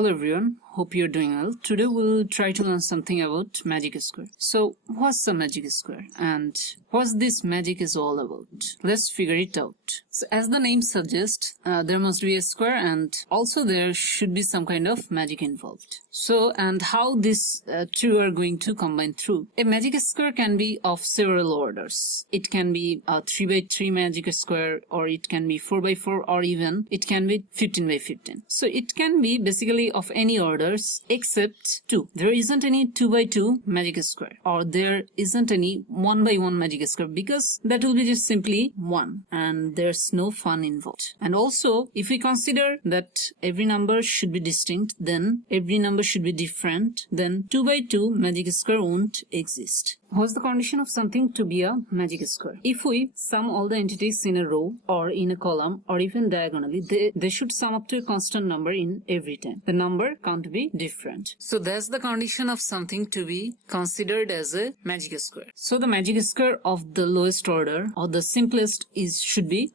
Hello everyone, hope you're doing well. Today we'll try to learn something about magic square. So what's the magic square and what this magic is all about? Let's figure it out. So as the name suggests, there must be a square and also there should be some kind of magic involved. So and how these two are going to combine through. A magic square can be of several orders. It can be a 3x3 magic square, or it can be 4x4, or even it can be 15x15. So it can be basically of any orders except 2. There isn't any 2x2 magic square, or there isn't any 1x1 magic square, because that will be just simply 1 and there's no fun involved. And also if we consider that every number should be distinct, then every number should be different, then 2x2 magic square won't exist. What's the condition of something to be a magic square? If we sum all the entities in a row or in a column or even diagonally, they should sum up to a constant number in every time. The number can't be different. So that's the condition of something to be considered as a magic square. So the magic square of the lowest order or the simplest should be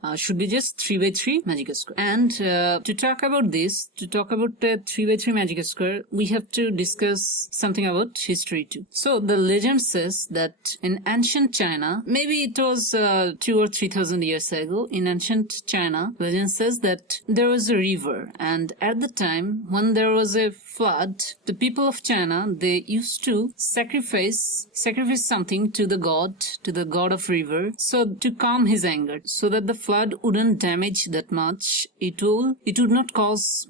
just 3x3 magic square. And to talk about a 3x3 magic square, we have to discuss something about history too. So the legend says that in ancient China, maybe it was 2,000 or 3,000 years ago, in ancient China, legend says that there was a river, and at the time when there was a flood, the people of China, they used to sacrifice something to the god of river, so to calm his anger, so that the flood wouldn't damage that much. It would not cause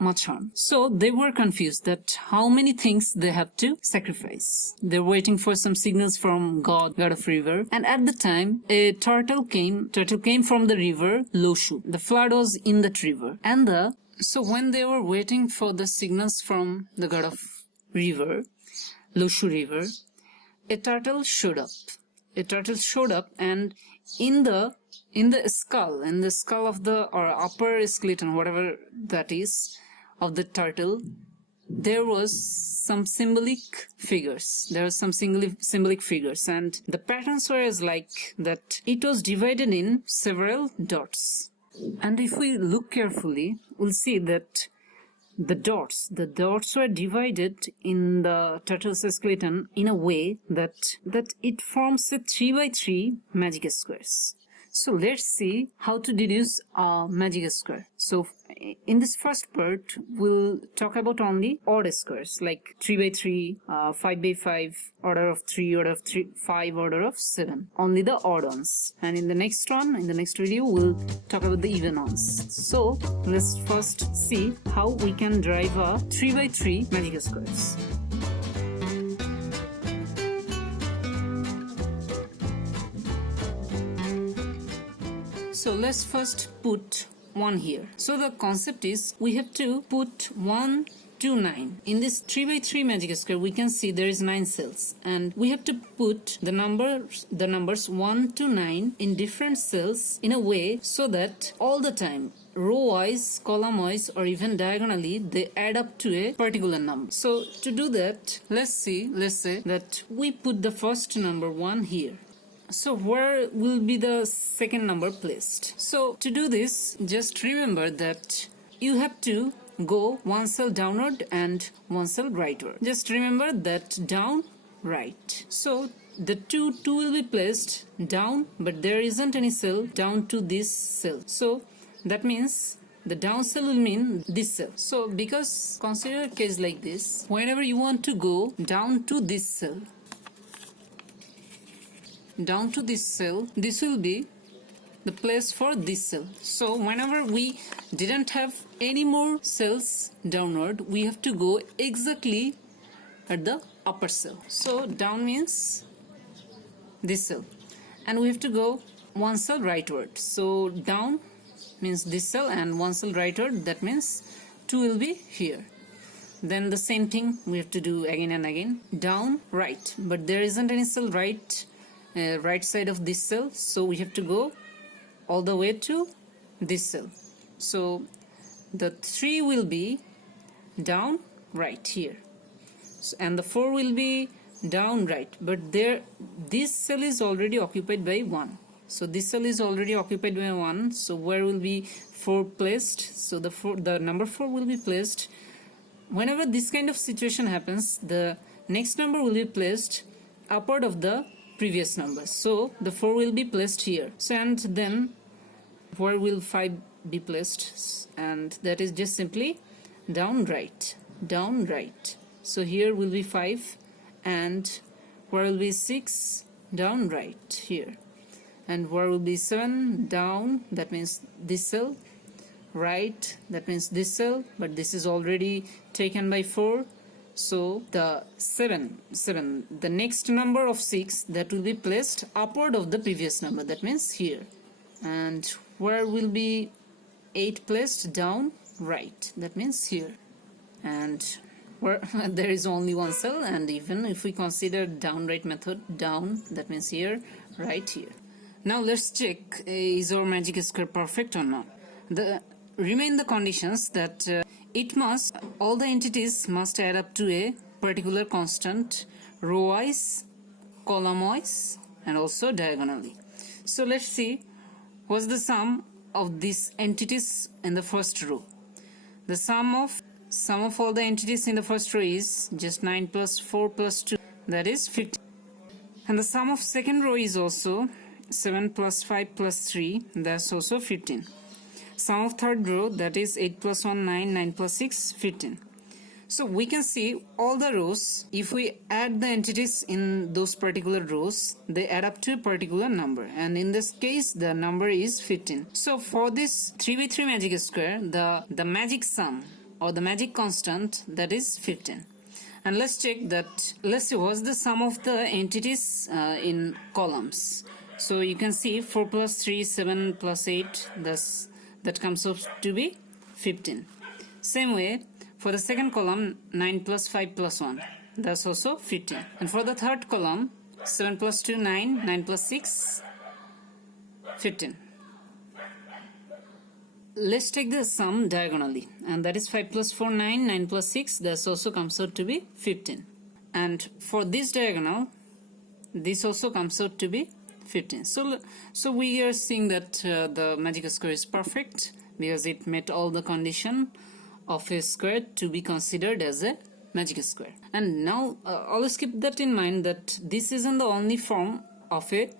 much harm. So they were confused that how many things they have to sacrifice. They're waiting for some signals from god of river, and at the time a turtle came from the river Loshu. The flood was in that river, and so when they were waiting for the signals from the god of river, Loshu river, a turtle showed up, and in the skull of the, or upper skeleton, whatever that is, of the turtle, there was some symbolic figures. And the patterns were as like that. It was divided in several dots. And if we look carefully, we'll see that the dots were divided in the turtle's skeleton in a way that it forms a 3x3 magic squares. So let's see how to deduce a magic square. So in this first part, we'll talk about only odd squares like 3x3, 5x5, order of 3, order of 5, order of 7. Only the odd ones. And in the next video, we'll talk about the even ones. So let's first see how we can derive a 3x3 magic squares. So let's first put 1 here. So the concept is we have to put 1 to 9. In this 3x3 magic square, we can see there is 9 cells, and we have to put the numbers 1 to 9 in different cells in a way so that all the time, row-wise, column-wise, or even diagonally, they add up to a particular number. So to do that, let's say that we put the first number 1 here. So where will be the second number placed? So to do this, just remember that you have to go one cell downward and one cell rightward. Just remember that down, right. So the 2 will be placed down, but there isn't any cell down to this cell. So that means the down cell will mean this cell. So because consider a case like this, whenever you want to go down to this cell, this will be the place for this cell. So whenever we didn't have any more cells downward, we have to go exactly at the upper cell. So down means this cell, and we have to go one cell rightward. So down means this cell, and one cell rightward, that means 2 will be here. Then the same thing we have to do again and again. Down, right, but there isn't any cell right side of this cell, so we have to go all the way to this cell. So the 3 will be down right here, and the 4 will be down right, but this cell is already occupied by 1. So this cell is already occupied by 1, so where will be 4 placed? So the number 4 will be placed whenever this kind of situation happens, the next number will be placed upward of the previous number. So the 4 will be placed here. So and then where will 5 be placed? And that is just simply down right. So here will be 5, and where will be 6? Down right here. And where will be 7? Down, that means this cell. Right, that means this cell, but this is already taken by 4. So the 7, the next number of 6, that will be placed upward of the previous number, that means here. And where will be 8 placed? Down right, that means here. And where there is only one cell, and even if we consider down right method, down, that means here, right here. Now let's check, is our magic square perfect or not. Remain the conditions that all the entities must add up to a particular constant, row wise, column wise, and also diagonally. So let's see what's the sum of these entities in the first row. The sum of all the entities in the first row is just 9 plus 4 plus 2, that is 15. And the sum of second row is also 7 plus 5 plus 3, that's also 15. Sum of third row, that is 8 plus 1, 9, 9 plus 6, 15. So we can see all the rows, if we add the entities in those particular rows, they add up to a particular number, and in this case the number is 15. So for this 3 by 3 magic square, the magic sum or the magic constant, that is 15. And let's check that, let's see what's the sum of the entities in columns. So you can see 4 plus 3, 7 plus 8, that comes up to be 15. Same way for the second column, 9 plus 5 plus 1, that's also 15. And for the third column, 7 plus 2, 9, 9 plus 6, 15. Let's take the sum diagonally, and that is 5 plus 4, 9, 9 plus 6, that also comes out to be 15. And for this diagonal, this also comes out to be 15. So we are seeing that the magic square is perfect because it met all the condition of a square to be considered as a magic square. And now always keep that in mind, that this isn't the only form of a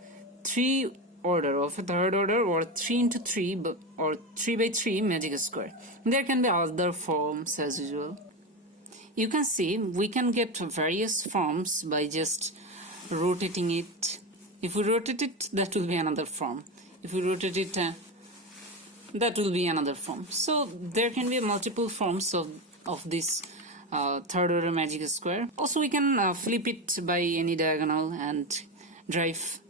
3 order, of a third order, or 3 into 3 or 3 by 3 magic square. There can be other forms as usual. You can see we can get various forms by just rotating it. If we rotate it, that will be another form. If we rotate it, that will be another form. So there can be multiple forms of this third order magic square. Also we can flip it by any diagonal and derive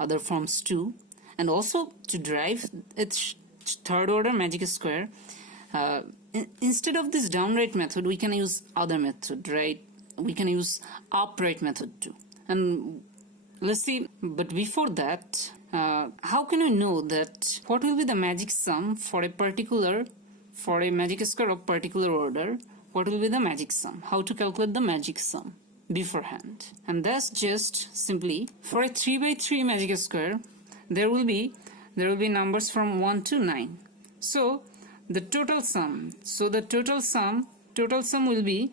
other forms too. And also to derive its third order magic square, instead of this downright method, we can use other method, right? We can use upright method too. And let's see, but before that, how can we know that what will be the magic sum for a magic square of particular order? What will be the magic sum? How to calculate the magic sum beforehand? And that's just simply, for a 3 by 3 magic square, there will be numbers from 1 to 9. So the total sum will be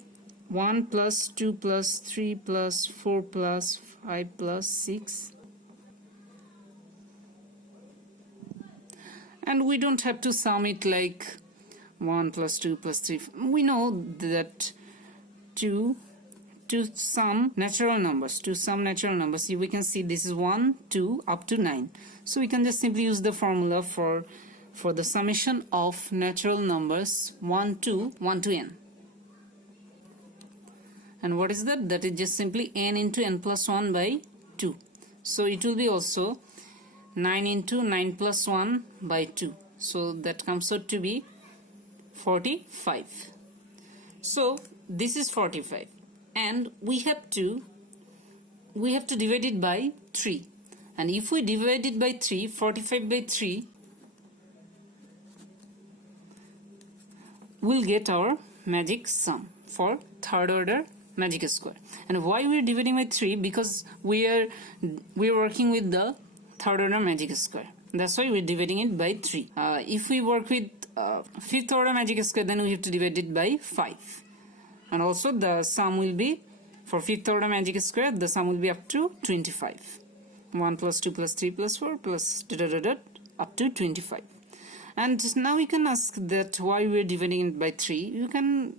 1 plus 2 plus 3 plus 4 plus 5 plus 6. And we don't have to sum it like 1 plus 2 plus 3. We know that to sum natural numbers, we can see this is 1, 2, up to 9. So we can just simply use the formula for the summation of natural numbers 1 to n. And what is that? That is just simply n into n plus 1 by 2. So it will be also 9 into 9 plus 1 by 2. So that comes out to be 45. So this is 45. And we have to divide it by 3. And if we divide it by 3, 45 by 3, we'll get our magic sum for third order magic square. And why we are dividing by 3? Because we are working with the third order magic square. That's why we're dividing it by 3. If we work with fifth order magic square, then we have to divide it by 5. And also the sum will be, for fifth order magic square, the sum will be up to 25. 1 plus 2 plus 3 plus 4 plus up to 25. And now you can ask that why we are dividing it by 3. You can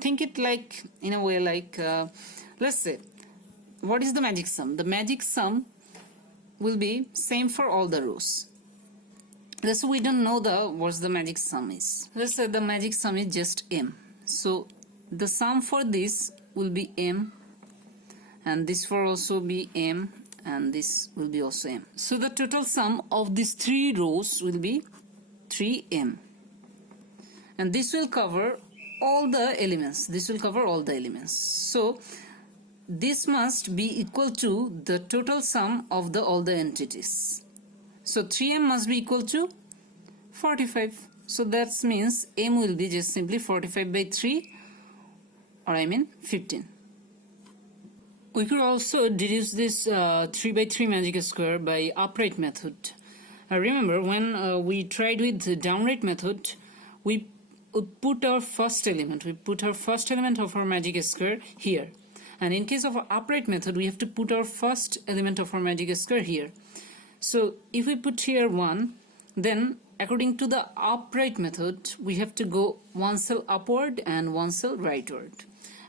think it like, in a way like, let's say, what is the magic sum? The magic sum will be same for all the rows. Let's say we don't know what the magic sum is. Let's say the magic sum is just m. So the sum for this will be m, and this will also be m, and this will be also m. So the total sum of these 3 rows will be 3m, and this will cover all the elements. This will cover all the elements. So this must be equal to the total sum of all the entities. So 3m must be equal to 45. So that means m will be just simply 45 by 3, or I mean 15. We could also deduce this 3 by 3 magic square by upright method. Remember, when we tried with the downright method, we put our first element. We put our first element of our magic square here. And in case of our upright method, we have to put our first element of our magic square here. So if we put here 1, then according to the upright method, we have to go one cell upward and one cell rightward.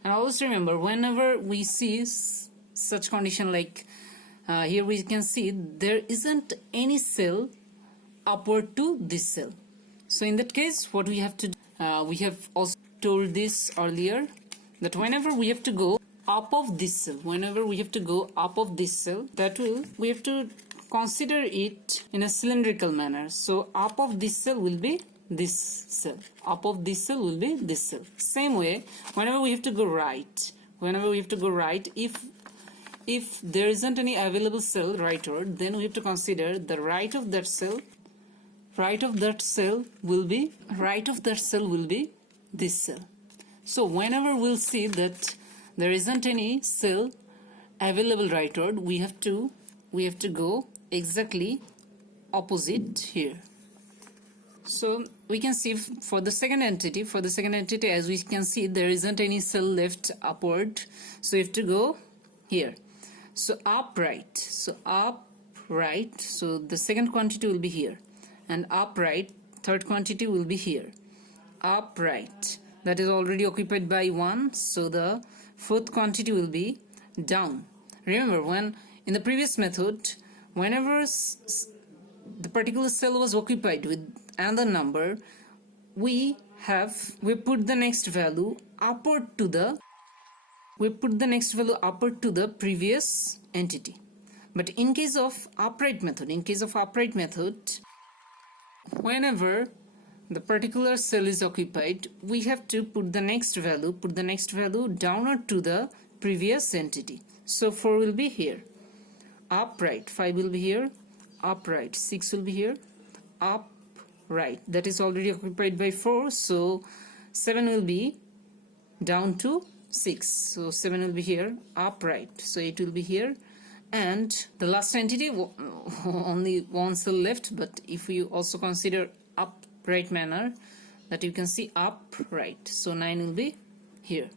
And always remember, whenever we see such condition like here we can see there isn't any cell upward to this cell. So in that case, what we have to do, we have also told this earlier, that whenever we have to go up of this cell, whenever we have to go up of this cell, we have to consider it in a cylindrical manner. So up of this cell will be this cell, up of this cell will be this cell. Same way, whenever we have to go right, if there isn't any available cell rightward, then we have to consider the right of that cell will be this cell. So whenever we'll see that there isn't any cell available rightward, we have to go exactly opposite here. So we can see for the second entity, as we can see, there isn't any cell left upward, so we have to go here. So upright, so the second quantity will be here, and upright, third quantity will be here. Upright, that is already occupied by 1, so the fourth quantity will be down. Remember, when in the previous method, whenever the particular cell was occupied with another number, we put the next value upward to the previous entity. But in case of upright method, whenever the particular cell is occupied, we have to put the next value downward to the previous entity. So 4 will be here, upright, 5 will be here, upright, 6 will be here, upright, that is already occupied by 4, so 7 will be down to 6, so 7 will be here, upright, so 8 will be here, and the last entity, only one cell left, but if we also consider upright manner, that you can see upright, so 9 will be here.